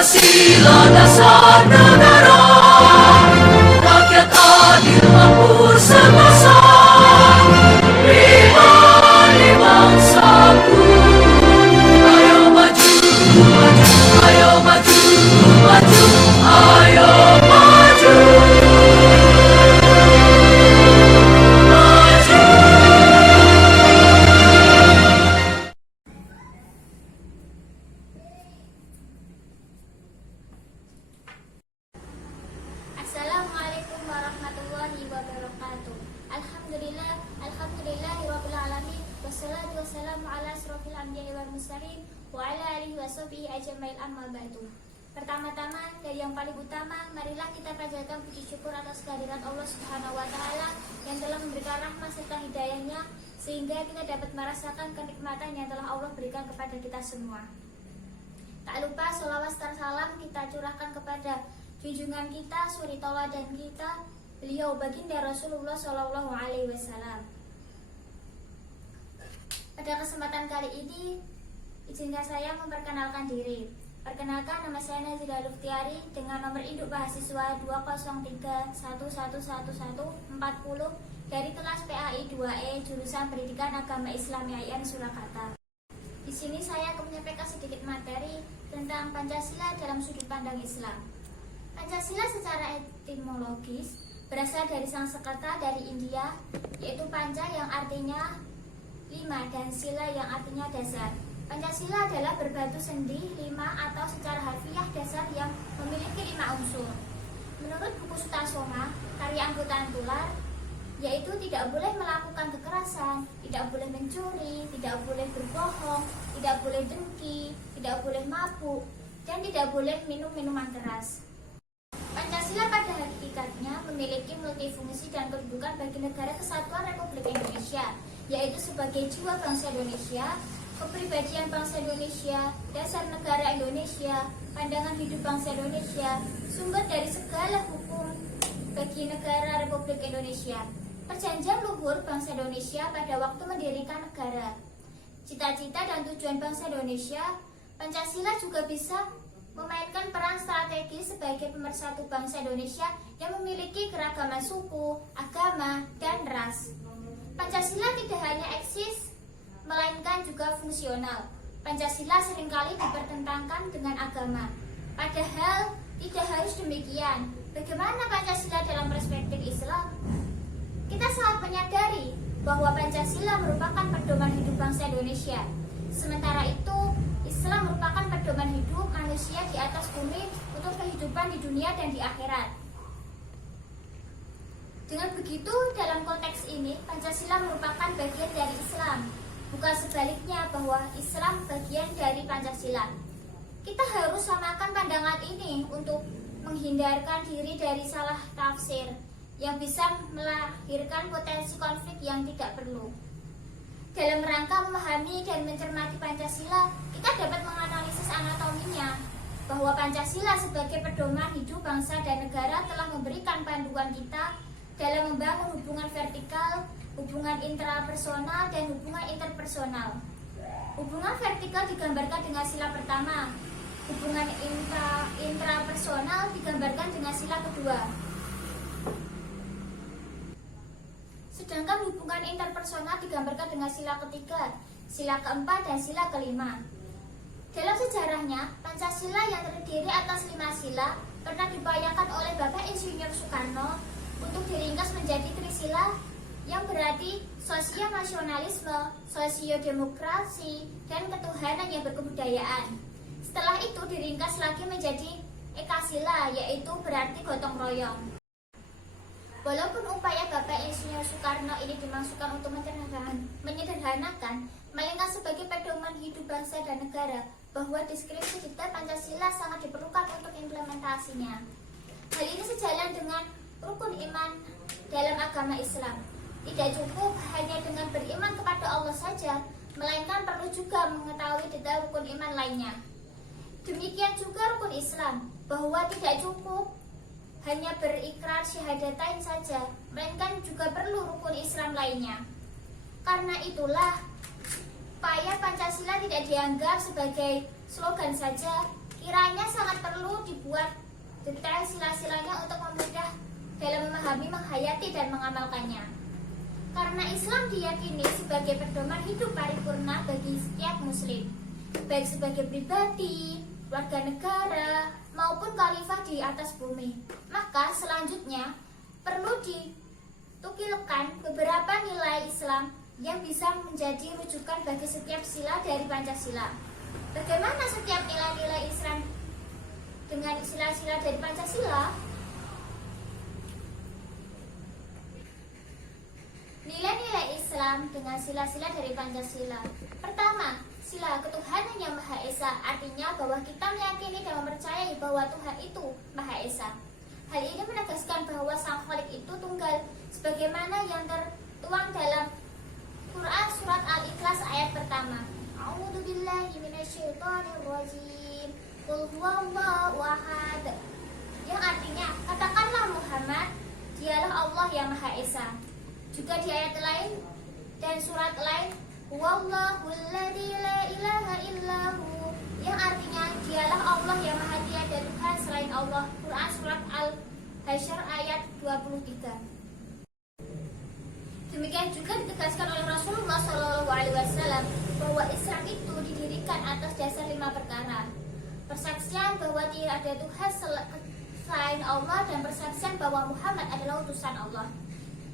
Pancasila dasar negara, rakyat adil makmur semasa, pribadi bangsaku. Ayo maju, maju, ayo maju, maju, ayo maju. Assalamualaikum warahmatullahi wabarakatuh. Alhamdulillahirabbil alamin, wassalatu wassalamu ala asrofil anbiya'i wal mursalin wa ala alihi washabihi ajmain, amma ba'du. Pertama-tama, dari yang paling utama, marilah kita panjatkan puji syukur atas kehadiran Allah Subhanahu wa taala yang telah memberikan rahmat serta hidayahnya sehingga kita dapat merasakan kenikmatan yang telah Allah berikan kepada kita semua. Tak lupa sholawat serta salam kita curahkan kepada junjungan kita, suri tauladan kita, beliau baginda Rasulullah Shallallahu Alaihi Wasallam. Pada kesempatan kali ini, izinkan saya memperkenalkan diri. Perkenalkan, nama saya Nazila Luftiari dengan nomor induk mahasiswa 203111140 dari kelas PAI 2E jurusan Pendidikan Agama Islam IAIN Surakarta. Di sini saya akan menyampaikan sedikit materi tentang Pancasila dalam sudut pandang Islam. Pancasila secara etimologis berasal dari Sanskerta dari India, yaitu panca yang artinya 5 dan sila yang artinya dasar. Pancasila adalah berbatu sendi 5 atau secara harfiah dasar yang memiliki 5 unsur. Menurut buku Sutasoma, karya angkutan tular, yaitu tidak boleh melakukan kekerasan, tidak boleh mencuri, tidak boleh berbohong, tidak boleh dengki, tidak boleh mabuk, dan tidak boleh minum minuman keras. Pancasila pada hakikatnya memiliki multifungsi dan kedudukan bagi negara kesatuan Republik Indonesia, yaitu sebagai jiwa bangsa Indonesia, kepribadian bangsa Indonesia, dasar negara Indonesia, pandangan hidup bangsa Indonesia, sumber dari segala hukum bagi negara Republik Indonesia, perjanjian luhur bangsa Indonesia pada waktu mendirikan negara, cita-cita dan tujuan bangsa Indonesia. Pancasila juga bisa memainkan peran strategis sebagai pemersatu bangsa Indonesia yang memiliki keragaman suku, agama, dan ras. Pancasila tidak hanya eksis, melainkan juga fungsional. Pancasila seringkali dipertentangkan dengan agama. Padahal tidak harus demikian. Bagaimana Pancasila dalam perspektif Islam? Kita sangat menyadari bahwa Pancasila merupakan pedoman hidup bangsa Indonesia. Sementara itu, Islam merupakan pedoman hidup manusia di atas bumi untuk kehidupan di dunia dan di akhirat. Dengan begitu, dalam konteks ini, Pancasila merupakan bagian dari Islam, bukan sebaliknya bahwa Islam bagian dari Pancasila. Kita harus samakan pandangan ini untuk menghindarkan diri dari salah tafsir yang bisa melahirkan potensi konflik yang tidak perlu. Dalam rangka memahami dan mencermati Pancasila, kita dapat menganalisis anatominya, bahwa Pancasila sebagai pedoman hidup bangsa dan negara telah memberikan panduan kita dalam membangun hubungan vertikal, hubungan intrapersonal, dan hubungan interpersonal. Hubungan vertikal digambarkan dengan sila pertama, hubungan intrapersonal digambarkan dengan sila kedua. Sedangkan hubungan interpersonal digambarkan dengan sila ketiga, sila keempat, dan sila kelima. Dalam sejarahnya, Pancasila yang terdiri atas 5 sila pernah diupayakan oleh Bapak Insinyur Soekarno untuk diringkas menjadi trisila yang berarti sosio-nasionalisme, sosio-demokrasi, dan ketuhanan yang berkebudayaan. Setelah itu diringkas lagi menjadi ekasila, yaitu berarti gotong royong. Walaupun upaya Bapak Insinyur Soekarno ini dimaksudkan untuk menyederhanakan, melainkan sebagai pedoman hidup bangsa dan negara, bahwa deskripsi detail Pancasila sangat diperlukan untuk implementasinya. Hal ini sejalan dengan rukun iman dalam agama Islam. Tidak cukup hanya dengan beriman kepada Allah saja, melainkan perlu juga mengetahui detail rukun iman lainnya. Demikian juga rukun Islam, bahwa tidak cukup hanya berikrar syahadatain saja, melainkan juga perlu rukun Islam lainnya. Karena itulah, upaya Pancasila tidak dianggap sebagai slogan saja, Kiranya sangat perlu dibuat detail sila-silanya untuk memudah dalam memahami, menghayati, dan mengamalkannya. Karena Islam diyakini sebagai pedoman hidup paripurna bagi setiap muslim, baik sebagai pribadi, warga negara, maupun khalifah di atas bumi. Maka selanjutnya perlu ditukilkan beberapa nilai Islam yang bisa menjadi rujukan bagi setiap sila dari Pancasila. Bagaimana setiap nilai-nilai Islam dengan sila-sila dari Pancasila? Nilai-nilai Islam dengan sila-sila dari Pancasila. Pertama, sila ketuhanan yang Maha Esa, artinya bahwa kita meyakini dan mempercayai bahwa Tuhan itu Maha Esa. Hal ini menegaskan bahwa Sang Khalik itu tunggal, sebagaimana yang tertuang dalam Quran surat Al-Ikhlas ayat pertama. A'udzubillahi minasyaitonirrajim. Qul huwallahu ahad. Yang artinya, katakanlah Muhammad, dialah Allah yang Maha Esa. Juga di ayat lain dan surat lain, Huwallahul ladzi la ilaha illahu, yang artinya dialah Allah yang Maha Tiada Tuhan selain Allah. Quran surat Al-Hasyr ayat 23. Demikian juga ditegaskan oleh Rasulullah SAW bahwa Islam itu didirikan atas dasar 5 perkara: persaksian bahwa tidak ada Tuhan selain Allah, dan persaksian bahwa Muhammad adalah utusan Allah.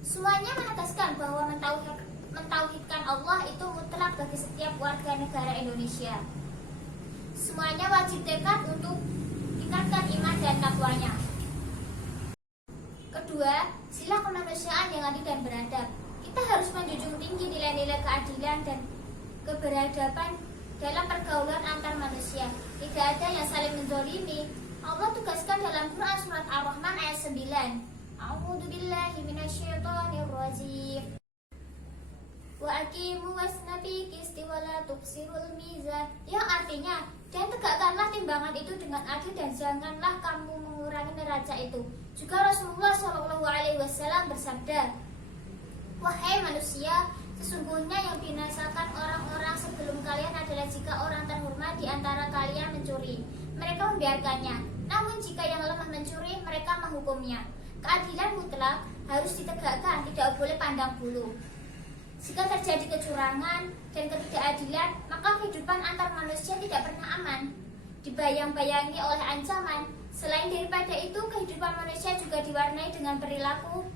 Semuanya menegaskan bahwa mentauhidkan Allah itu mutlak bagi setiap warga negara Indonesia. Semuanya wajib tekad untuk tingkatkan iman dan takwanya. Kedua, sila kemanusiaan yang adil dan beradab. Kita harus menjunjung tinggi nilai-nilai keadilan dan keberadaban dalam pergaulan antar manusia. Tidak ada yang saling menzalimi. Allah tugaskan dalam Quran surat Ar-Rahman ayat 9. A'udzubillahi minasyaitonirrajim. Wa aqimu wasna bil qisti wa la tuqsirul mizan, yang artinya, dan tegakkanlah timbangan itu dengan adil dan janganlah kamu mengurangi neraca itu. Juga Rasulullah SAW bersabda, wahai manusia, sesungguhnya yang binasakan orang-orang sebelum kalian adalah jika orang terhormat di antara kalian mencuri, mereka membiarkannya. Namun jika yang lemah mencuri, mereka menghukumnya. Keadilan mutlak harus ditegakkan, tidak boleh pandang bulu. Jika terjadi kecurangan dan ketidakadilan, maka kehidupan antar manusia tidak pernah aman, dibayang-bayangi oleh ancaman. Selain daripada itu, kehidupan manusia juga diwarnai dengan perilaku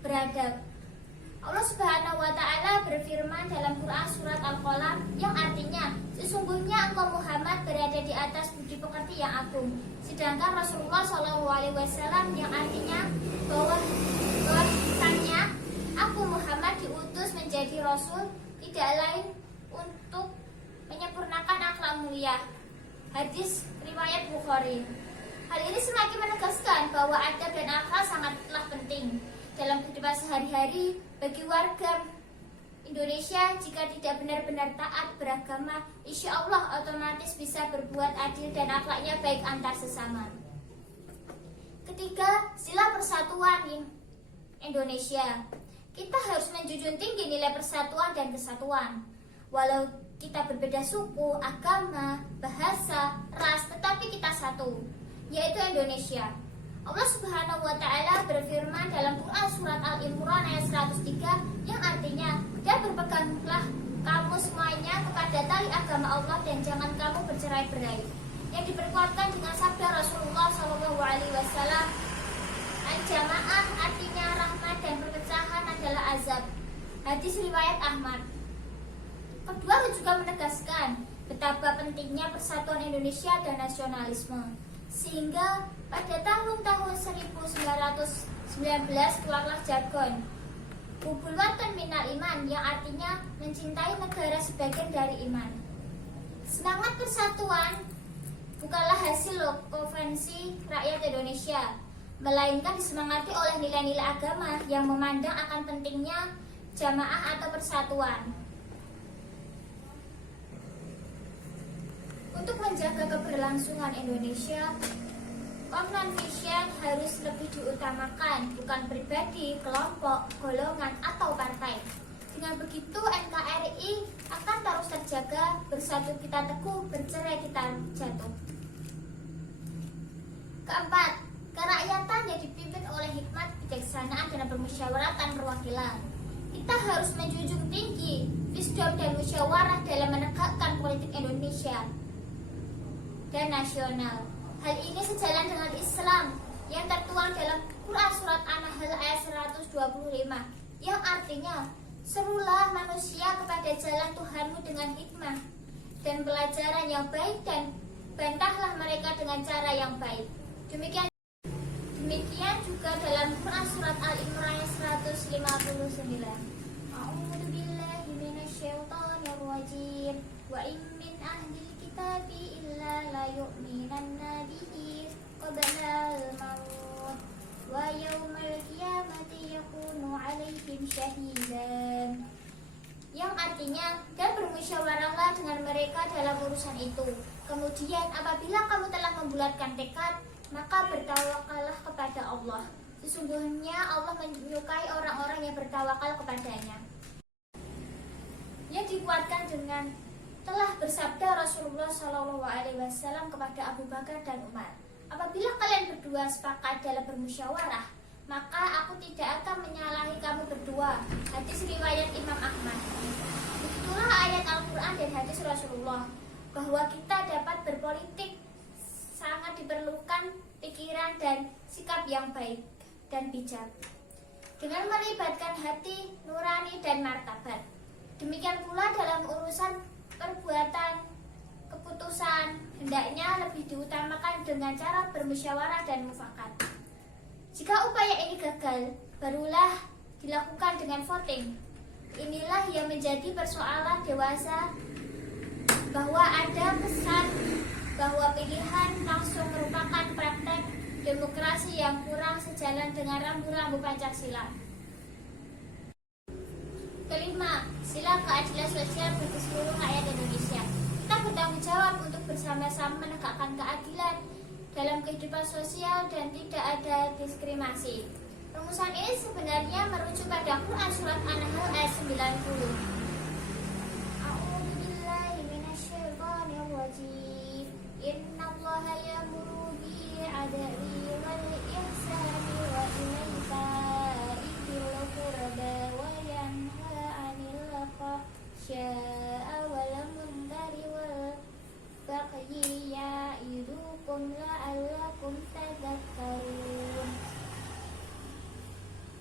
beradab. Allah Subhanahu wa Ta'ala berfirman dalam Quran surat Al-Qalam, yang artinya, sesungguhnya engkau Muhammad berada di atas budi pekerti yang agung. Sedangkan Rasulullah SAW yang artinya bahwa misalnya aku Muhammad diutus menjadi Rasul, tidak lain untuk menyempurnakan akhlak mulia. Hadis riwayat Bukhari. Hal ini semakin menegaskan bahwa adab dan akhlak sangatlah penting dalam kehidupan sehari-hari bagi warga Indonesia. Jika tidak benar-benar taat beragama, insya Allah otomatis bisa berbuat adil dan akhlaknya baik antar sesama. Ketiga, sila persatuan Indonesia. Kita harus menjunjung tinggi nilai persatuan dan kesatuan. Walau kita berbeda suku, agama, bahasa, ras, tetapi kita satu, yaitu Indonesia. Allah Subhanahu wa Ta'ala berfirman dalam Quran surat Al-Imran ayat 103, yang artinya, dan berpeganglah kamu semuanya kepada tali agama Allah dan jangan kamu bercerai-berai. Yang diperkuatkan dengan sabda Rasulullah SAW, al-jamaah artinya rahmat dan perpecahan adalah azab. Hadis riwayat Ahmad. Kedua, juga menegaskan betapa pentingnya persatuan Indonesia dan nasionalisme, sehingga pada tahun-tahun 1919 keluarlah jargon Hubul Watan Minal Iman, yang artinya mencintai negara sebagian dari iman. Semangat persatuan bukanlah hasil konvensi rakyat Indonesia, melainkan disemangati oleh nilai-nilai agama yang memandang akan pentingnya jamaah atau persatuan. Untuk menjaga keberlangsungan Indonesia, non-vision harus lebih diutamakan, bukan pribadi, kelompok, golongan, atau partai. Dengan begitu NKRI akan terus terjaga, bersatu kita teguh, bercerai kita jatuh. Keempat, kerakyatan yang dipimpin oleh hikmat, kebijaksanaan, dan permusyawaratan perwakilan. Kita harus menjunjung tinggi wisdom dan musyawarah dalam menegakkan politik Indonesia dan nasional. Hal ini sejalan dengan Islam yang tertuang dalam Quran Surat An-Nahl ayat 125 yang artinya, serulah manusia kepada jalan Tuhanmu dengan hikmah dan pelajaran yang baik, dan bantahlah mereka dengan cara yang baik. Demikian juga dalam Quran Surat Al-Imran ayat 159. A'udzu billahi minasyaitonir rajim. Wa in min ahlil kitabi illa la yu'minanna bihi qabla al-maut wa yawmal qiyamati yakunu 'alaihim syahidan. Yang artinya, dan bermusyawarahlah dengan mereka dalam urusan itu. Kemudian apabila kamu telah membulatkan tekad, maka bertawakallah kepada Allah. Sesungguhnya Allah menyukai orang-orang yang bertawakal kepadanya. Yang dikuatkan dengan telah bersabda Rasulullah SAW kepada Abu Bakar dan Umar, apabila kalian berdua sepakat dalam bermusyawarah, maka aku tidak akan menyalahi kamu berdua. Hadis riwayat Imam Ahmad. Begitulah ayat Al-Quran dan hadis Rasulullah, bahwa kita dapat berpolitik sangat diperlukan pikiran dan sikap yang baik dan bijak dengan melibatkan hati nurani dan martabat. Demikian pula dalam urusan perbuatan keputusan, hendaknya lebih diutamakan dengan cara bermusyawarah dan mufakat. Jika upaya ini gagal, barulah dilakukan dengan voting. Inilah yang menjadi persoalan dewasa, bahwa ada pesan bahwa pilihan langsung merupakan praktek demokrasi yang kurang sejalan dengan rambu-rambu Pancasila. Kelima, sila keadilan sosial bagi seluruh rakyat Indonesia. Kita bertanggung jawab untuk bersama-sama menegakkan keadilan dalam kehidupan sosial dan tidak ada diskriminasi. Rumusan ini sebenarnya merujuk pada Quran Surat An-Nahl ayat 90. Innallaha ya'muru bil 'adli wal ihsani wa ita'i dzil qurba wa yanha 'anil fahsya'i wal munkari wal bagyi ya'idukum la'allakum tadhakkarun.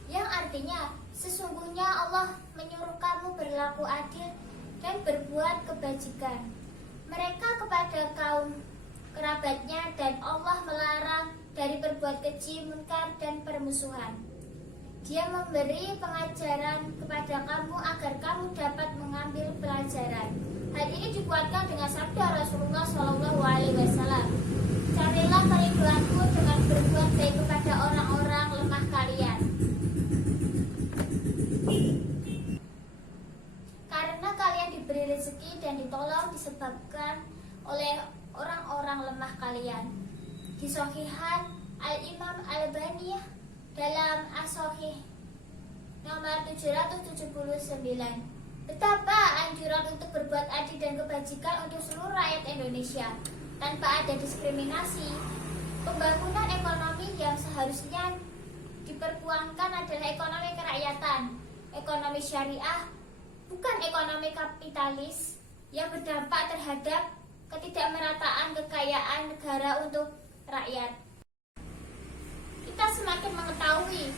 Yang artinya, sesungguhnya Allah menyuruh kamu berlaku adil dan berbuat kebajikan mereka kepada kaum kerabatnya, dan Allah melarang dari berbuat keji, munkar, dan permusuhan. Dia memberi pengajaran kepada kamu agar kamu dapat mengambil pelajaran. Hal ini dikuatkan dengan sabda Rasulullah SAW. Carilah keriduanku dengan berbuat baik kepada orang-orang lemah kalian. Karena kalian diberi rezeki dan ditolong disebabkan oleh orang-orang lemah kalian. Di Shahihan Al-Imam Al-Albani dalam As-Shahih nomor 779, betapa anjuran untuk berbuat adil dan kebajikan untuk seluruh rakyat Indonesia tanpa ada diskriminasi. Pembangunan ekonomi yang seharusnya diperjuangkan adalah ekonomi kerakyatan, ekonomi syariah, bukan ekonomi kapitalis yang berdampak terhadap ketidakmerataan kekayaan negara untuk rakyat. Kita semakin mengetahui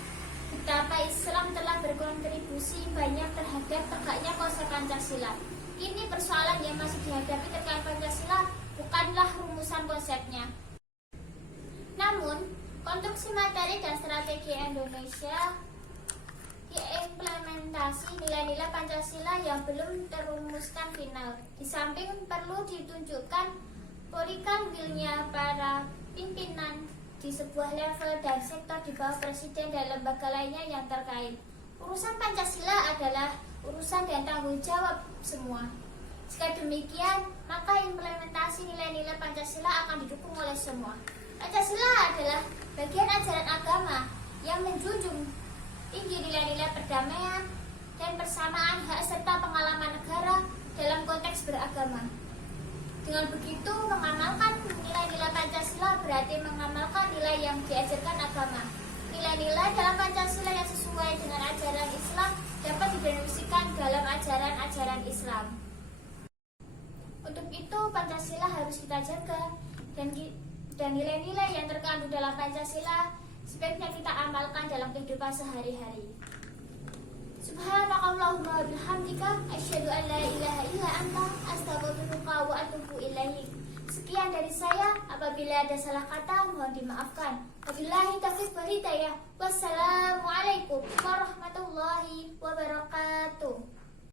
betapa Islam telah berkontribusi banyak terhadap tegaknya konsep Pancasila. Ini persoalan yang masih dihadapi terkait Pancasila, bukanlah rumusan konsepnya. Namun, konstruksi materi dan strategi Indonesia diimplementasi nilai-nilai Pancasila yang belum terumuskan final. Di samping perlu ditunjukkan political will-nya para pimpinan di sebuah level dan sektor di bawah presiden dan lembaga lainnya yang terkait. Urusan Pancasila adalah urusan dan tanggung jawab semua. Jika demikian, maka implementasi nilai-nilai Pancasila akan didukung oleh semua. Pancasila adalah bagian ajaran agama yang menjunjung tinggi nilai-nilai perdamaian dan persamaan hak serta pengalaman negara dalam konteks beragama. Dengan begitu, mengamalkan nilai-nilai Pancasila berarti mengamalkan nilai yang diajarkan agama. Nilai-nilai dalam Pancasila yang sesuai dengan ajaran Islam dapat didefinisikan dalam ajaran-ajaran Islam. Untuk itu Pancasila harus kita jaga dan nilai-nilai yang terkandung dalam Pancasila sebaiknya kita amalkan dalam kehidupan sehari-hari. Subhanakallahumma wa bihamdika asyhadu an la ilaha illa anta astaghfiruka wa atubu ilaik. Sekian dari saya, apabila ada salah kata mohon dimaafkan. Wabillahi taufiq wal hidayah. Wassalamualaikum warahmatullahi wabarakatuh.